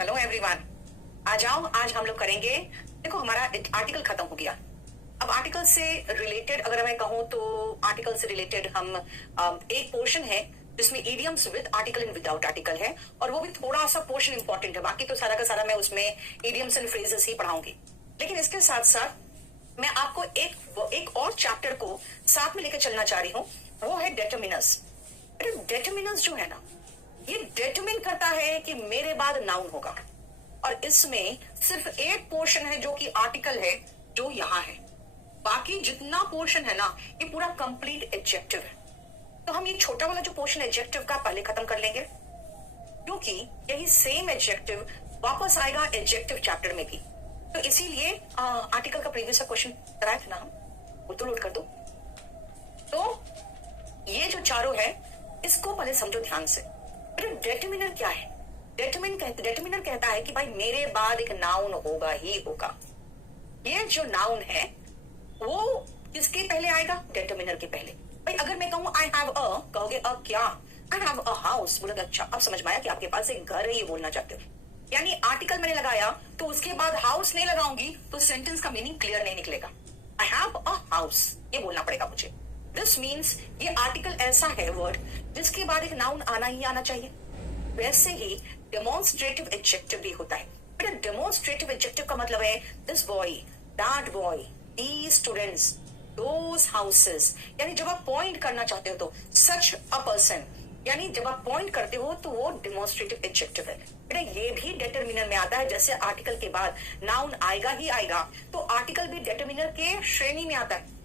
Hello everyone, आ जाओ। आज हम लोग करेंगे। देखो, हमारा आर्टिकल खत्म हो गया। अब आर्टिकल से रिलेटेड अगर मैं कहूं तो आर्टिकल से रिलेटेड हम एक पोर्शन है जिसमें idioms with article and without article है, और वो भी थोड़ा सा पोर्शन इंपॉर्टेंट है। बाकी तो सारा का सारा मैं उसमें इडियम्स एंड फ्रेजेस ही पढ़ाऊंगी। लेकिन इसके साथ साथ मैं आपको एक और चैप्टर को साथ में लेकर चलना चाह रही हूँ। वो है डेटर्मिनस। डेटर्मिनस जो है ना, ये डिटरमिन करता है कि मेरे बाद नाउन होगा, और इसमें सिर्फ एक पोर्शन है जो कि आर्टिकल है, जो यहां है। बाकी जितना पोर्शन है ना, ये पूरा कंप्लीट एडजेक्टिव है। तो हम ये छोटा वाला जो पोर्शन एडजेक्टिव का पहले खत्म कर लेंगे, क्योंकि यही सेम एडजेक्टिव वापस आएगा एडजेक्टिव चैप्टर में भी। तो इसीलिए आर्टिकल का प्रीवियस क्वेश्चन कराया था ना हम, वो तो लोड कर दो। तो ये जो चारों है, इसको पहले समझो ध्यान से। डेटर्मिनर क्या है? डेटर्मिनर कहता है कि भाई मेरे बाद एक नाउन होगा ही होगा। ये जो नाउन है वो किसके पहले आएगा? डेटर्मिनर के पहले। भाई अगर मैं कहूं आई हैव अ, कहोगे अ क्या? I have a house. बोलोगे अच्छा, अब समझ में आया कि आपके पास एक घर है, ये बोलना चाहते हो। यानी आर्टिकल मैंने लगाया तो उसके बाद हाउस नहीं लगाऊंगी तो सेंटेंस का मीनिंग क्लियर नहीं निकलेगा। आई हैव अ हाउस, ये बोलना पड़ेगा मुझे। दिस मीन्स ये आर्टिकल ऐसा है वर्ड जिसके बाद एक नाउन आना ही आना चाहिए। वैसे ही डेमोन्स्ट्रेटिव एडजेक्टिव भी होता है। बेटा डेमोन्स्ट्रेटिव एडजेक्टिव का मतलब है this boy, that boy, these students, those houses. यानी जब आप पॉइंट करना चाहते हो तो सच अ पर्सन, यानी जब आप पॉइंट करते हो तो वो डेमोन्स्ट्रेटिव एडजेक्टिव है। बेटा ये भी डिटरमिनर में आता है। जैसे आर्टिकल के बाद नाउन आएगा ही आएगा, तो आर्टिकल भी डिटरमिनर के श्रेणी में आता है।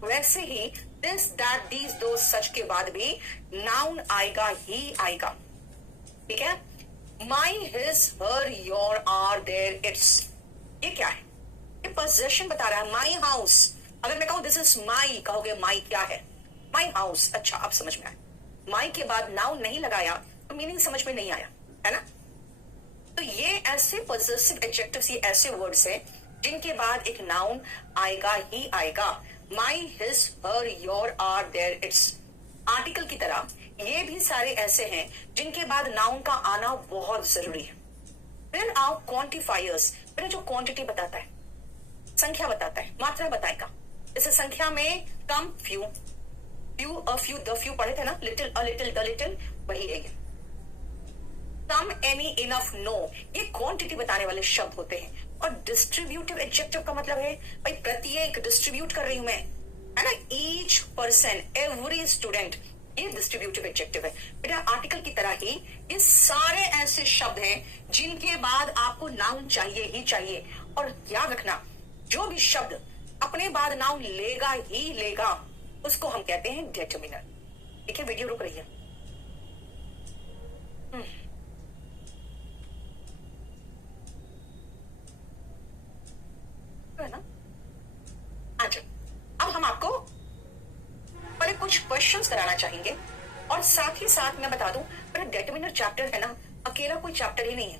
वैसे ही this, that, these, those, such के बाद भी नाउन आएगा ही आएगा। ठीक है? My, his, her, your, our, their, its, ये क्या है? ये पोजेशन बता रहा है। माई हाउस, अगर मैं कहूं दिस इज माई, कहोगे माई क्या है? My house. अच्छा, अब समझ में आया। माई के बाद नाउन नहीं लगाया तो मीनिंग समझ में नहीं आया, है ना? तो ये ऐसे पॉजेसिव एडजेक्टिव्स, ये ऐसे वर्ड्स हैं जिनके बाद एक नाउन आएगा ही आएगा। My, his, her, your, our, their, its. Article की तरह ये भी सारे ऐसे हैं जिनके बाद नाउन का आना बहुत जरूरी है। फिर आओ क्वांटिफायर्स। फिर जो क्वांटिटी बताता है, संख्या बताता है, मात्रा बताएगा। जैसे संख्या में कम, few, few, a few, the few पढ़े थे ना, little, a little, the little, वही है ये। सम, एनी, इनफ, नो, ये क्वांटिटी बताने वाले शब्द होते हैं। और डिस्ट्रीब्यूटिव एडजेक्टिव का मतलब है भाई प्रत्येक, डिस्ट्रीब्यूट कर रही हूं मैं, है ना? ईच पर्सन, एवरी स्टूडेंट, ये डिस्ट्रीब्यूटिव एडजेक्टिव है। बेटा आर्टिकल की तरह ही ये सारे ऐसे शब्द हैं जिनके बाद आपको नाउन चाहिए ही चाहिए। और याद रखना, जो भी शब्द अपने बाद नाउन लेगा ही लेगा उसको हम कहते हैं डिटरमिनर। ठीक है, वीडियो रुक रही है। है ना? अच्छा, अब हम आपको पहले कुछ क्वेश्चंस कराना चाहेंगे, और साथ ही साथ मैं बता दूं, पर डिटरमिनर चैप्टर है ना, अकेला कोई चैप्टर ही नहीं है।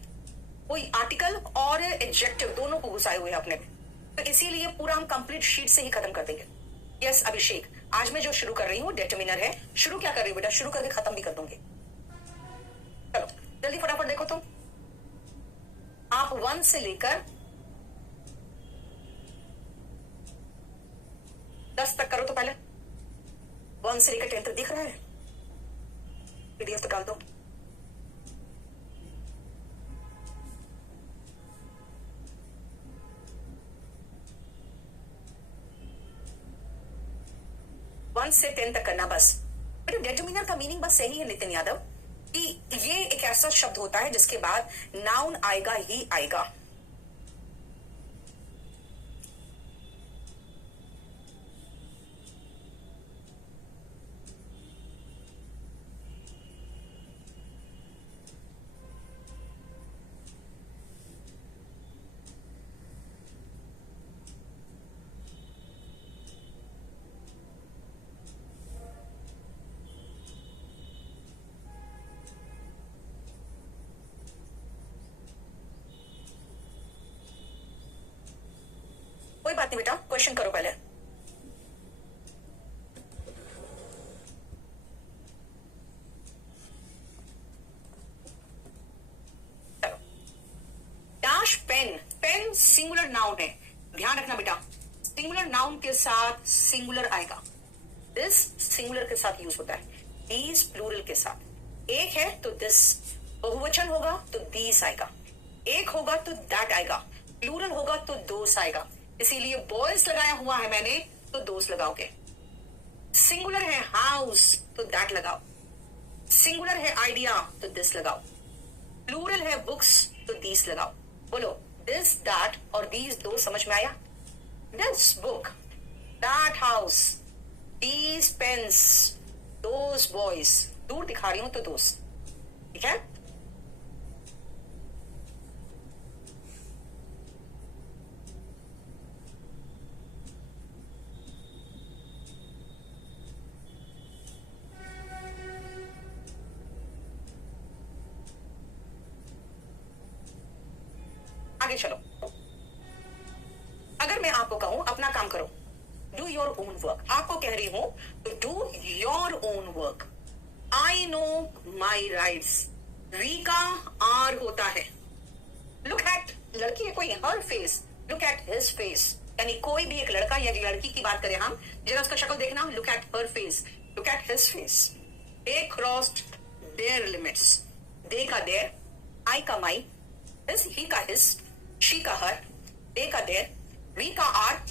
कोई आर्टिकल और एडजेक्टिव दोनों को घुसाए हुए हैं अपने में। तो इसीलिए पूरा हम कंप्लीट शीट से ही खत्म कर देंगे। यस अभिषेक, आज मैं जो शुरू कर रही हूँ डिटरमिनर है। शुरू क्या कर रही हूँ बेटा? शुरू करके खत्म भी कर दूंगी। चलो जल्दी फटाफट देखो तुम। आप 1 से लेकर 10 तक करो। तो पहले 1 से लेकर 10 तक दिख रहा है? पीडीएफ तो डाल दो। वन से 10 तक करना बस। बेटा डिटरमिनर का मीनिंग बस यही है नितिन यादव, कि ये एक ऐसा शब्द होता है जिसके बाद नाउन आएगा ही आएगा। कोई बात नहीं बेटा, क्वेश्चन करो पहले। चलो सिंगुलर नाउन है, ध्यान रखना बेटा, सिंगुलर नाउन के साथ सिंगुलर आएगा, दिस सिंगुलर के साथ यूज होता है, दीज प्लूरल के साथ, एक है तो दिस, बहुवचन होगा तो दीस आएगा, एक होगा तो दैट आएगा, प्लूरल होगा तो दोस आएगा, इसीलिए बॉयज लगाया हुआ है मैंने तो दोस लगाओगे। सिंगुलर है हाउस तो दैट लगाओ, सिंगुलर है आइडिया तो दिस लगाओ, प्लूरल है बुक्स तो दीस लगाओ। बोलो दिस दैट और दीज दो समझ में आया? This book, that house, these pens, those boys, दूर दिखा रही हूं तो दोस्त, ठीक है। आगे चलो, अगर मैं आपको कहूं अपना काम करो, डू योर ओन वर्क, आपको कह रही हूं तो do your own work. I know my rights, we का आर होता है। लुक एट, लड़की है कोई, her face, look at his face, यानी कोई भी एक लड़का या लड़की की बात करें हम, जरा उसका शक्ल देखना, look at her face, look at his face. They crossed their limits, they का देयर, आई का माई, ही का हिज, शी का हर, दे का देयर, वी का are,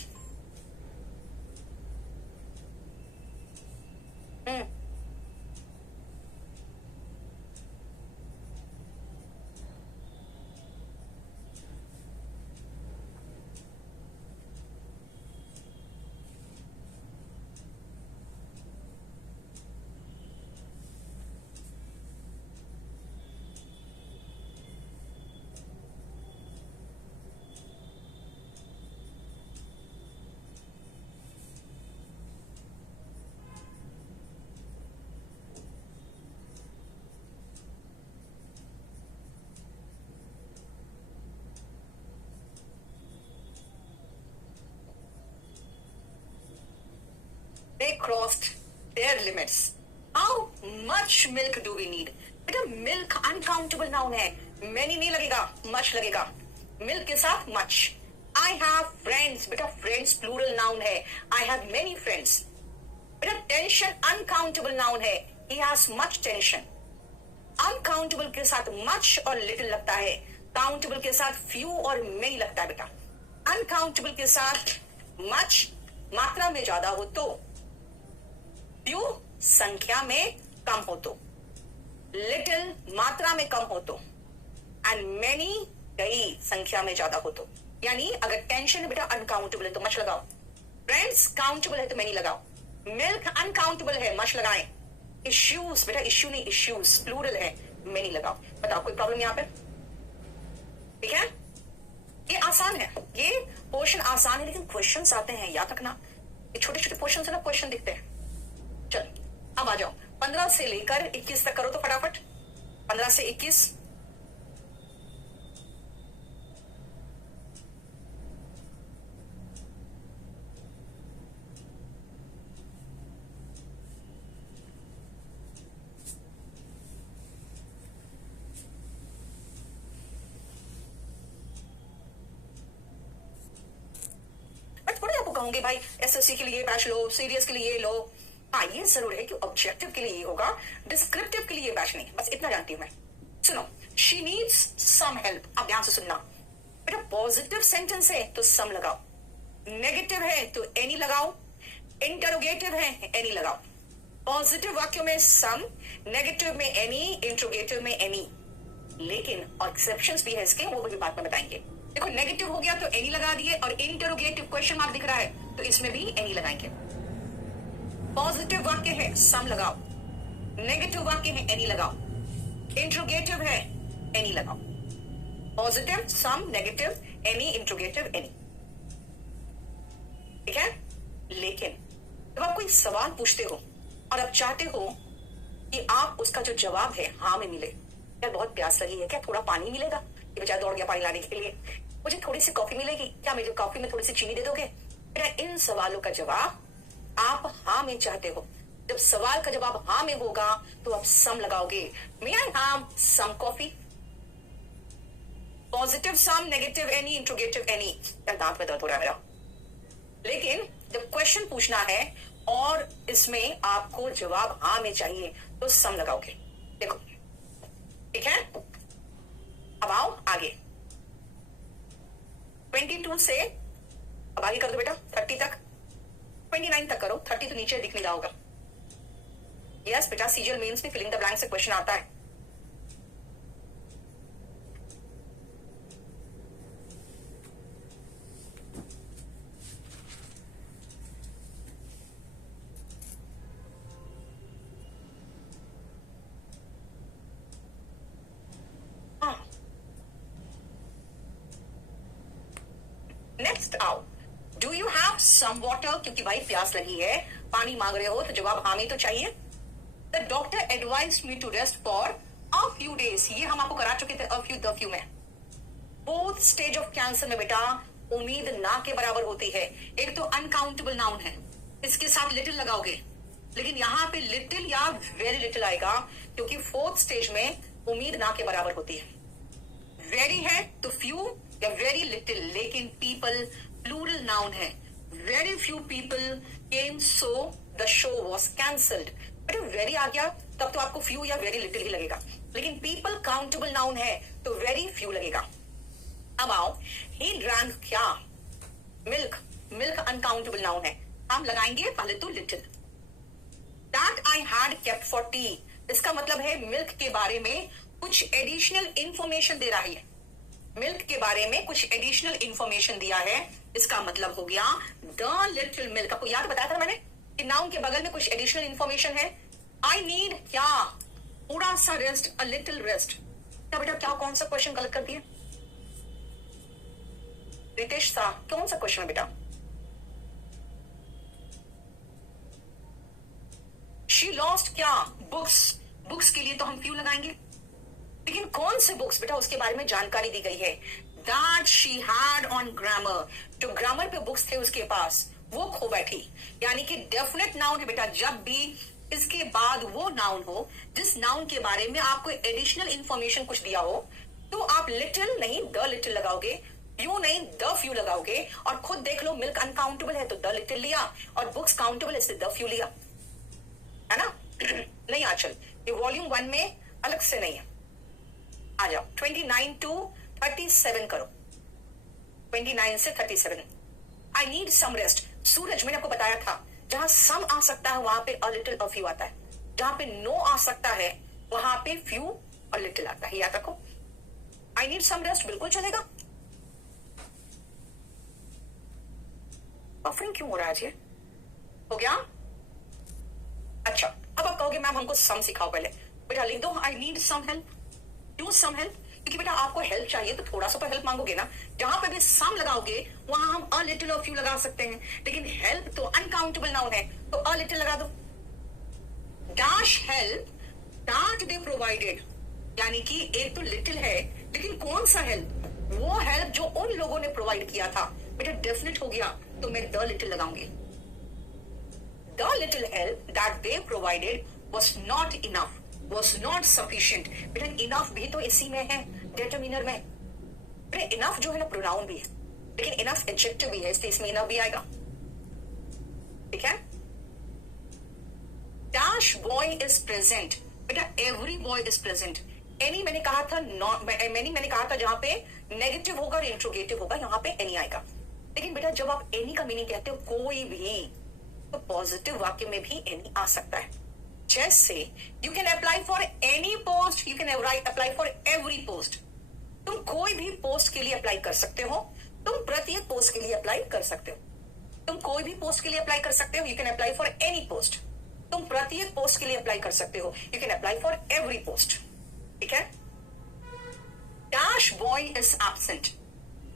they crossed their limits. How much milk do we need? बेटा milk uncountable noun है, many नहीं लगेगा, much लगेगा, milk के साथ much। I have friends, बेटा friends plural noun है, I have many friends। बेटा tension uncountable noun है, he has much tension। uncountable के साथ much और little लगता है, countable के साथ few और many लगता है बेटा। uncountable के साथ much मात्रा में ज्यादा हो तो, few संख्या में कम हो तो, little मात्रा में कम हो तो, and many कई संख्या में ज्यादा हो तो। यानी अगर टेंशन है बेटा अनकाउंटेबल है तो मच लगाओ, फ्रेंड्स काउंटेबल है तो मैनी लगाओ, मिल्क अनकाउंटेबल है मच लगाएं, इश्यूज बेटा इश्यू नहीं इश्यूज प्लूरल है मैनी लगाओ। बताओ कोई प्रॉब्लम यहाँ पे? ठीक है, ये आसान है, ये पोर्शन आसान है, लेकिन क्वेश्चंस आते हैं, याद रखना ये छोटे छोटे पोर्शन से ना क्वेश्चन दिखते हैं। चल अब आ जाओ, 15 से लेकर 21 तक करो तो फटाफट, 15 से 21। कहूंगी भाई एसएससी के लिए बैच लो, सीरियस के लिए लो। हाँ ये जरूर है कि ऑब्जेक्टिव के लिए ये होगा, डिस्क्रिप्टिव के लिए बैच नहीं, बस इतना जानती हूं मैं। सुनो, शी नीड्स सम हेल्प, अब ध्यान से सुनना बेटा। पॉजिटिव सेंटेंस है तो सम लगाओ, नेगेटिव है तो एनी लगाओ, इंटरोगेटिव है एनी लगाओ। पॉजिटिव वाक्यों में सम, नेगेटिव में एनी, इंट्रोगेटिव में एनी, लेकिन एक्सेप्शंस भी है इसके, वो भी बात में बताएंगे। देखो नेगेटिव हो गया तो एनी लगा दिए, और इंटरोगेटिव क्वेश्चन मार्क दिख रहा है तो इसमें भी एनी लगाएंगे। पॉजिटिव वाक्य है सम लगाओ, नेगेटिव वाक्य है एनी लगाओ, इंट्रोगेटिव है एनी लगाओ। Positive some, negative any, interrogative any, ठीक है। लेकिन जब आप कोई सवाल पूछते हो और आप चाहते हो कि आप उसका जो जवाब है हाँ में मिले, यार बहुत प्यास लगी है, क्या थोड़ा पानी मिलेगा? ये बेचारा दौड़ गया पानी लाने के लिए, मुझे थोड़ी सी कॉफी मिलेगी क्या, मेरे कॉफी में थोड़ी सी चीनी दे दोगे? मेरा इन सवालों का जवाब आप हाँ में चाहते हो, जब सवाल का जवाब हाँ में होगा तो आप सम लगाओगे। May I have some coffee, positive some, negative any, interrogative any. यार दांत में दर्द हो रहा है मेरा। लेकिन जब क्वेश्चन पूछना है और इसमें आपको जवाब हाँ में चाहिए तो सम लगाओगे। देखो ठीक है, अब आओ आगे। 22 से अब आगे कर दो बेटा 30 तक, 29 तक करो, 30 तो नीचे दिख नहीं रहा होगा। यस बेटा, सीजीएल मेंस में फिलिंग द ब्लैंक से क्वेश्चन आता है। नेक्स्ट आओ, do you have some water, क्योंकि भाई प्यास लगी है, पानी मांग रहे हो तो जवाब हाँ में तो चाहिए। The doctor advise me to rest for a few days, ये हम आपको करा चुके थे अ फ्यू द फ्यू में। फोर्थ स्टेज ऑफ कैंसर में बेटा उम्मीद ना के बराबर होती है। एक तो अनकाउंटेबल नाउन है, इसके साथ लिटिल लगाओगे, लेकिन यहां पे लिटिल या वेरी लिटिल आएगा क्योंकि फोर्थ स्टेज में उम्मीद ना के बराबर होती है। वेरी है तो फ्यू या वेरी लिटिल, लेकिन पीपल प्लूरल नाउन है। Very few people came so the show was cancelled. बेटा वेरी आ गया तब तो आपको फ्यू या वेरी लिटिल ही लगेगा, लेकिन पीपल काउंटेबल नाउन है तो वेरी फ्यू लगेगा। अब आओ, ही ड्रैंक क्या, मिल्क, मिल्क अनकाउंटेबल नाउन है, हम लगाएंगे पहले तो little. That I had kept for T, इसका मतलब है मिल्क के बारे में कुछ एडिशनल इंफॉर्मेशन दे रहा है। मिल्क के बारे में कुछ एडिशनल इंफॉर्मेशन दिया है, इसका मतलब हो गया द लिटिल मिल्क। आपको याद बताया था मैंने कि नाउन के बगल में कुछ एडिशनल इंफॉर्मेशन है। आई नीड क्या, थोड़ा सा रेस्ट, अ लिटिल रेस्ट। क्या बेटा क्या कौन सा क्वेश्चन गलत कर दिया रितेश सा, कौन सा क्वेश्चन है बेटा? शी लॉस्ट क्या, बुक्स, बुक्स के लिए तो हम फ्यू लगाएंगे, लेकिन कौन से बुक्स बेटा उसके बारे में जानकारी दी गई है। That she had on grammar, जो ग्रामर पे बुक्स थे उसके पास वो खो बैठी, यानी कि डेफिनेट नाउन है बेटा। जब भी इसके बाद वो नाउन हो जिस नाउन के बारे में आपको एडिशनल इंफॉर्मेशन कुछ दिया हो, तो आप लिटिल नहीं द लिटिल लगाओगे, फ्यू नहीं द फ्यू लगाओगे। और खुद देख लो, मिल्क अनकाउंटेबल है तो द लिटिल लिया, और बुक्स काउंटेबल है इसलिए द फ्यू लिया, है ना। नहीं आंचल, ये वॉल्यूम 1 में अलग से नहीं है। आ जाओ 29 to 37 करो, 29 से 37। आई नीड सम रेस्ट। सूरज, मैंने आपको बताया था जहां सम आ सकता है वहां पे अ लिटिल अ फ्यू आता है, जहां पे नो आ सकता है वहां पे फ्यू और लिटिल आता है, याद रखो। आई नीड सम रेस्ट बिल्कुल चलेगा। बफरिंग क्यों हो रहा है आज ये? हो गया? अच्छा, अब आप कहोगे मैम हमको सम सिखाओ पहले। बेटा लिख दो I need some help, do some help, क्योंकि बेटा आपको हेल्प चाहिए तो थोड़ा सा तो हेल्प मांगोगे ना। जहां पे भी सम लगाओगे वहां हम अ लिटिल और फ्यू लगा सकते हैं, लेकिन हेल्प तो अनकाउंटेबल नाउन है तो अ लिटिल लगा दो। Dash help that they provided, यानी कि एक तो लिटिल है लेकिन कौन सा हेल्प, वो हेल्प जो उन लोगों ने प्रोवाइड किया था। बेटा डेफिनेट हो गया तो मैं द लिटिल लगाऊंगी। The little help that they provided was not enough, was not sufficient। बेटा इनफ भी तो इसी में है, डिटरमिनर में। बेटा इनफ जो है ना प्रोनाउन भी है, लेकिन इनफ एडजेक्टिव भी है, इसलिए इसमें इनफ भी आएगा, ठीक है। डैश बॉय इज प्रेजेंट, बेटा every boy is present. Any मैंने कहा था, मैनी मैंने कहा था जहां पे नेगेटिव होगा और इंट्रोगेटिव होगा, यहां पे एनी आएगा। लेकिन बेटा जब आप एनी का मीनिंग कहते हो कोई भी, तो पॉजिटिव वाक्य में भी एनी आ सकता है। जैसे you can apply for any post, you can apply for every post. तुम कोई भी पोस्ट के लिए अप्लाई कर सकते हो, तुम प्रत्येक पोस्ट के लिए अप्लाई कर सकते हो, तुम कोई भी पोस्ट के लिए अप्लाई कर सकते हो। You can apply for any post, तुम प्रत्येक पोस्ट के लिए अप्लाई कर सकते हो। You can apply for every post, ठीक है। Dash boy is absent,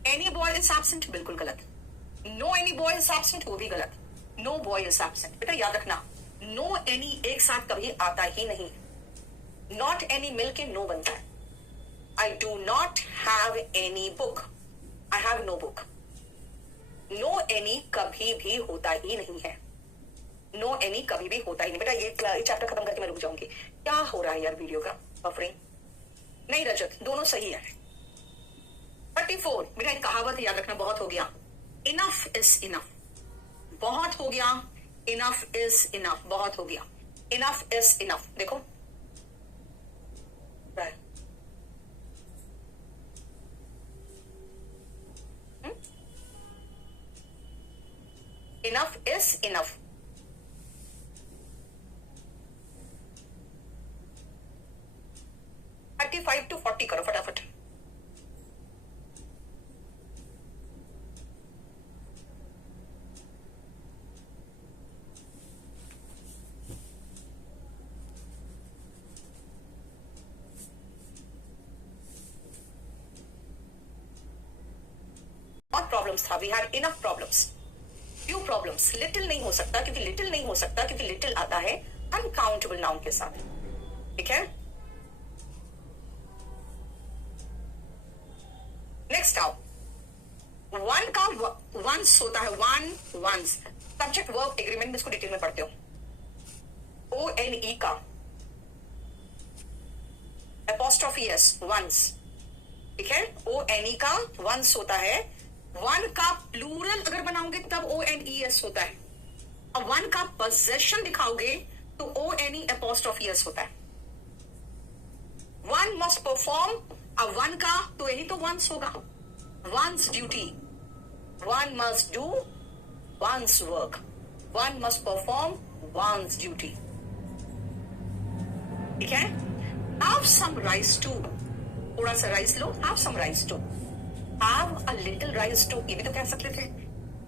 any boy is absent बिल्कुल गलत। No any boy is absent वो भी गलत। नो बॉय इज एब्सेंट, बेटा याद रखना नो एनी एक साथ कभी आता ही नहीं। नॉट एनी मिलके नो बनता है। I do not have any book, I have no book. No any कभी भी होता ही नहीं है, नो एनी कभी भी होता ही नहीं। बेटा ये चैप्टर खत्म करके मैं रुक जाऊंगी। क्या हो रहा है यार वीडियो का बफरिंग? नहीं रजत, दोनों सही है। 34 मेरा एक कहावत याद रखना, बहुत हो गया, इनफ इज इनफ, बहुत हो गया, इनफ इज इनफ, बहुत हो गया, इनफ इज इनफ। देखो enough is enough. Thirty 35 to 40 करो फटाफट। बहुत प्रॉब्लम्स था, we had enough problems, few problems. Little नहीं हो सकता, क्योंकि लिटिल नहीं हो सकता, क्योंकि लिटिल आता है अनकाउंटेबल नाउन के साथ। ठीक है, नेक्स्ट आओ, वन का वंस होता है, one once, subject verb agreement में इसको डिटेल में पढ़ते हो। ONE का एपोस्ट्रोफी एस, वंस। ठीक है, ONE का वंस होता है। वन का प्लूरल अगर बनाओगे तब ONES होता है, और वन का पोजेशन दिखाओगे तो ONE एपोस्ट्रोफी एस होता है। वन मस्ट परफॉर्म, अब वन का तो यही तो वंस होगा, one's duty, one must do one's work, one must perform one's duty. ठीक है, हैव सम राइस टू, थोड़ा सा राइस लो, have some rice too, have a little rice too, ये भी तो कह सकते थे,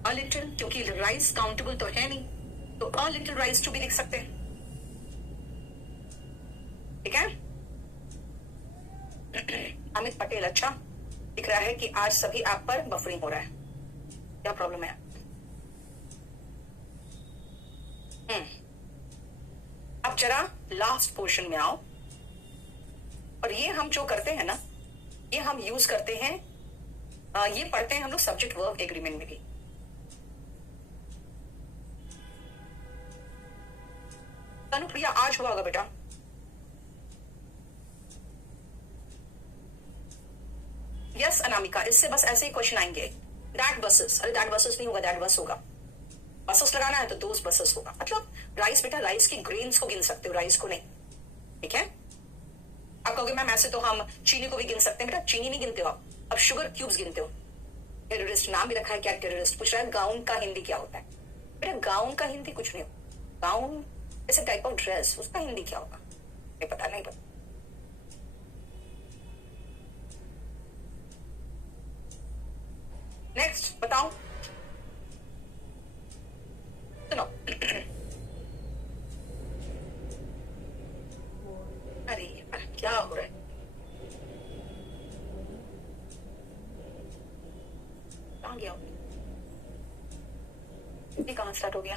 अ लिटिल, क्योंकि राइस काउंटेबल तो है नहीं, तो अ लिटिल राइस टू भी लिख सकते हैं। ठीक है, अमित पटेल, अच्छा दिख रहा है कि आज सभी ऐप पर बफरिंग हो रहा है, क्या प्रॉब्लम है? अब जरा लास्ट पोर्शन में आओ, और ये हम जो करते हैं ना, ये हम यूज करते हैं, ये पढ़ते हैं हम लोग सब्जेक्ट वर्ब एग्रीमेंट में भी। तनुप्रिया आज हुआ होगा बेटा, यस अनामिका, इससे बस ऐसे ही क्वेश्चन आएंगे। दैट बसेस, अरे दैट बसेस नहीं होगा, दैट बस होगा, बसेस लगाना है तो दोस बसेस होगा। मतलब राइस बेटा, राइस की ग्रेन्स को गिन सकते हो, राइस को नहीं। ठीक है, आप कहोगे मैम ऐसे तो हम चीनी को भी गिन सकते हैं, बेटा चीनी नहीं गिनते हो आप, अब शुगर क्यूब्स गिनते हो। टेररिस्ट नाम भी रखा है, क्या टेररिस्ट पूछ रहा है, गाउन का हिंदी क्या होता है? बेटा गाउन का हिंदी कुछ नहीं होता, गाउन ऐसे टाइप ऑफ ड्रेस, उसका हिंदी क्या होगा नहीं पता, नहीं पता। नेक्स्ट बताओ, सुनो अरे क्या हो रहा है, कहाँ गया, ये कहाँ स्टार्ट हो गया?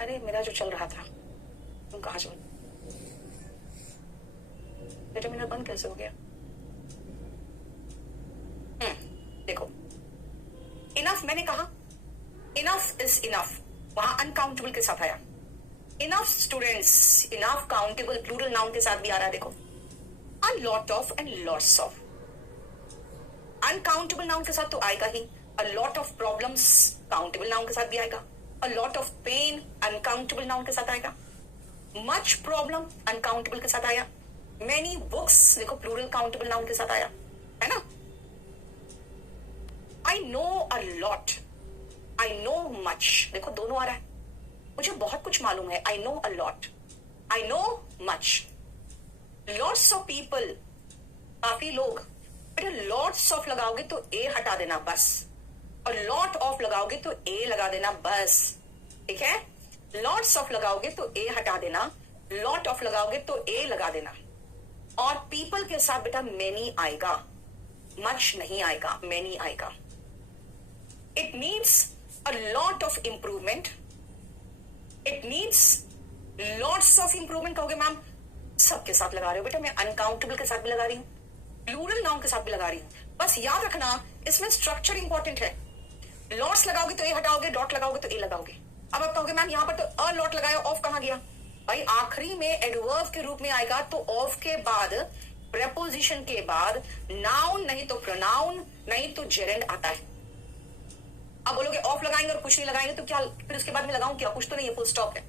अरे मेरा जो चल रहा था तुम कहाँ चल, बेटा मेरा बंद कैसे हो गया? देखो, इनफ मैंने कहा, इनफ इज इनफ, वहां अनकाउंटेबल के साथ आया। Enough students, enough countable plural noun के साथ भी आ रहा है। देखो, अ lot of and lots of, uncountable noun के साथ तो आएगा ही। अ lot of problems countable noun के साथ भी आएगा। अ lot of pen uncountable noun के साथ आएगा। मच प्रॉब्लम अनकाउंटेबल के साथ आया। मेनी बुक्स देखो प्लूरल काउंटेबल नाउन के साथ आया, है ना। I know a lot, I know much, देखो दोनों आ रहा है, मुझे बहुत कुछ मालूम है। I know a lot, I know much. Lots of people, काफी लोग, बेटा लॉट्स ऑफ लगाओगे तो ए हटा देना बस, और लॉट ऑफ लगाओगे तो ए लगा देना बस। ठीक है, लॉट्स ऑफ लगाओगे तो ए हटा देना, लॉट ऑफ लगाओगे तो ए लगा देना। और पीपल के साथ बेटा मेनी आएगा, मच नहीं आएगा, मेनी आएगा। It needs a lot of improvement, it needs lots of improvement. कहोगे मैम सबके साथ लगा रहे हो, बेटा मैं अनकाउंटेबल के साथ भी लगा रही हूँ, प्लूरल नाउन के साथ भी लगा रही हूँ। बस याद रखना इसमें स्ट्रक्चर इंपॉर्टेंट है। लॉट्स लगाओगे तो ए हटाओगे, डॉट लगाओगे तो ए लगाओगे। अब आप कहोगे मैम यहाँ पर तो अ लॉट लगाया, ऑफ कहाँ गया? भाई आखिरी में एडवर्ब के रूप में आएगा, तो ऑफ के बाद प्रेपोजिशन के बाद नाउन नहीं तो प्रोनाउन नहीं तो जेरेंड आता है। अब बोलोगे ऑफ लगाएंगे और कुछ नहीं लगाएंगे तो क्या, फिर उसके बाद में लगाऊं क्या? कुछ तो नहीं है, फुल स्टॉप है,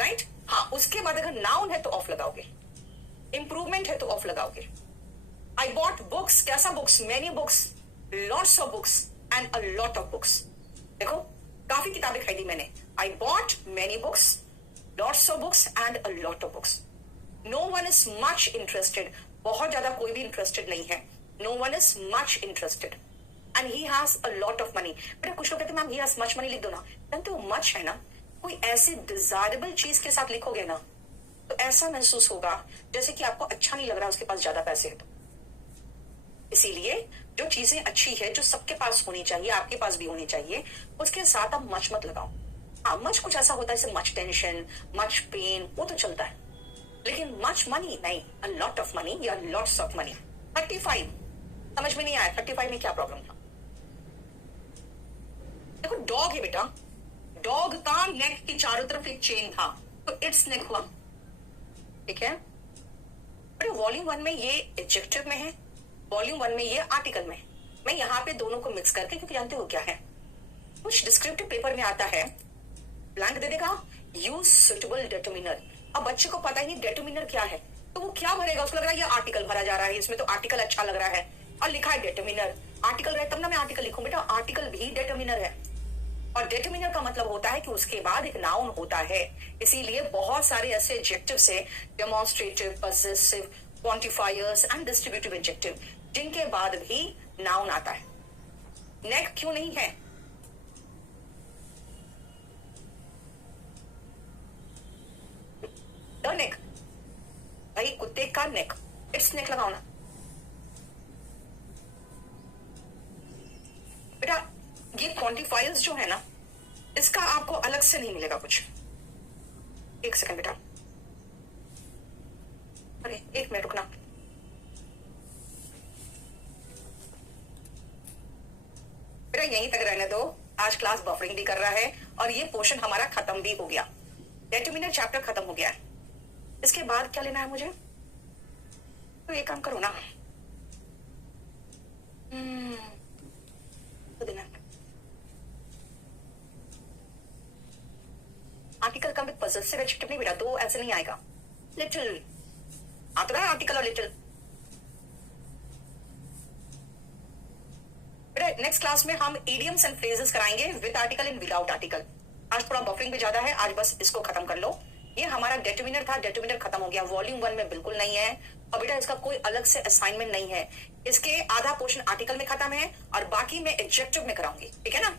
राइट? हाँ, उसके बाद अगर नाउन है तो ऑफ लगाओगे, इंप्रूवमेंट है तो ऑफ लगाओगे। आई बॉट बुक्स, कैसा books? Many books, lots of books and a lot of books. देखो काफी किताबें खरीदी मैंने। I bought many books, lots of books and a lot of books. No one is much interested, बहुत ज्यादा कोई भी इंटरेस्टेड नहीं है। No one is much interested and he has a lot of money. बेटा कुछ लोग कहते हैं ma'am he has much money लिख दो ना, तो मच है ना, कोई ऐसी डिजायरेबल चीज के साथ लिखोगे ना तो ऐसा महसूस होगा जैसे कि आपको अच्छा नहीं लग रहा उसके पास ज्यादा पैसे है तो। इसीलिए जो चीजें अच्छी है, जो सबके पास होनी चाहिए, आपके पास भी होनी चाहिए, उसके साथ आप मच मत लगाओ। हाँ, मच कुछ ऐसा होता है जैसे मच टेंशन, मच पेन, वो तो चलता है, लेकिन मच मनी नहीं। अ लॉट ऑफ मनी या लॉट्स ऑफ मनी। 35 समझ में नहीं आया, 35 में क्या प्रॉब्लम था? देखो डॉग है बेटा, डॉग का नेक के चारों तरफ एक चेन था तो इट्स नेक हुआ, ठीक है? बट वॉल्यूम 1 में ये एडजेक्टिव में है, वॉल्यूम 1 में ये आर्टिकल में। मैं यहाँ पे दोनों को मिक्स करके, क्योंकि जानते हो क्या है, कुछ डिस्क्रिप्टिव पेपर में आता है ब्लैंक दे देगा यूज सुटेबल डिटरमिनर। अब बच्चे को पता ही नहीं डिटरमिनर क्या है, तो वो क्या भरेगा? उसको लग रहा है ये आर्टिकल भरा जा रहा है, इसमें तो आर्टिकल अच्छा लग रहा है और लिखा है डिटरमिनर। आर्टिकल रहे तब ना मैं आर्टिकल लिखूं, बेटा आर्टिकल भी डिटरमिनर है। और डिटरमिनर का मतलब होता है कि उसके बाद एक नाउन होता है। इसीलिए बहुत सारे ऐसे एडजेक्टिव है, demonstrative, possessive, quantifiers and distributive adjective, जिनके बाद भी नाउन आता है। नेक क्यों नहीं है? द नेक, भाई कुत्ते का नेक, इट्स नेक लगाओ ना बेटा। ये क्वांटिफायर्स जो है ना, इसका आपको अलग से नहीं मिलेगा कुछ। एक सेकंड बेटा, अरे एक मिनट रुकना। बेटा यहीं तक रहने दो, आज क्लास बफरिंग भी कर रहा है और ये पोर्शन हमारा खत्म भी हो गया। डिटरमिनर चैप्टर खत्म हो गया है। इसके बाद क्या लेना है मुझे? तो ये काम करो ना, तो देना article come with possessive adjective नहीं बेटा, दो ऐसे नहीं आएगा। लिटिल आता है आर्टिकल और लिटिल। नेक्स्ट क्लास में हम इडियम्स एंड फ्रेजेस कराएंगे with article and without article. आज थोड़ा बफरिंग भी ज्यादा है, आज बस इसको खत्म कर लो। ये हमारा डिटरमिनर था, डिटरमिनर खत्म हो गया, वॉल्यूम 1 में बिल्कुल नहीं है। और बेटा इसका कोई अलग से असाइनमेंट नहीं है, इसके आधा पोर्शन आर्टिकल में खत्म है और बाकी मैं एडजेक्टिव में कराऊंगी, ठीक है ना?